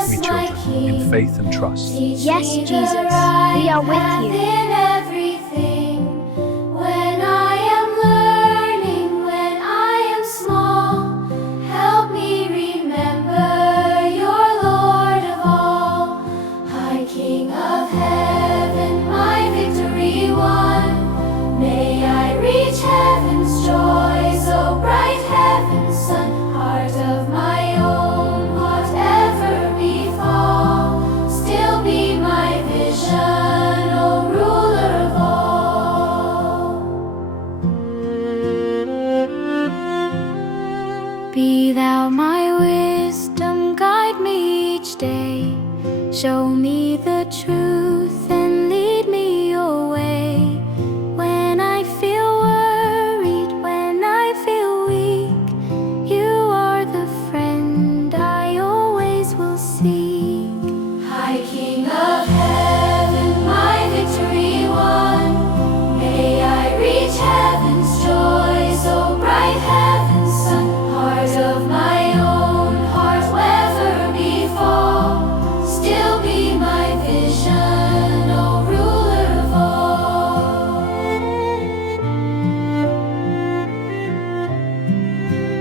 with me, children, in faith and trust. Yes, Jesus, we are with you. In everything, when I am learning, when I am small, help me remember you're Lord of all. High King of heaven, my victory won. May I reach heaven's joy, so bright heaven's sun. Heart of my own, whatever befall, still be my vision, O ruler of all. Be thou my wisdom, guide me each day. Show me the truth and lead me your way. When I feel worried, when I feel weak, you are the friend I always will seek. High King of heaven, my victory won. May I reach heaven's joy, so bright heaven's sun. Heart of my own, heart wherever befall, still be my vision, O ruler of all.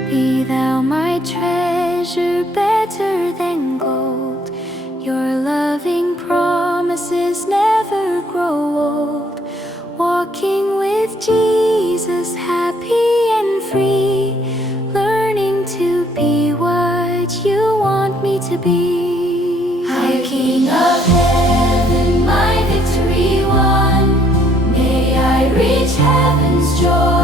Be thou my treasure, better than gold. Your loving promises never grow old. Walking with Jesus, happy and free, learning to be what you want me to be. High King of heaven, my victory won. May I reach heaven's joy,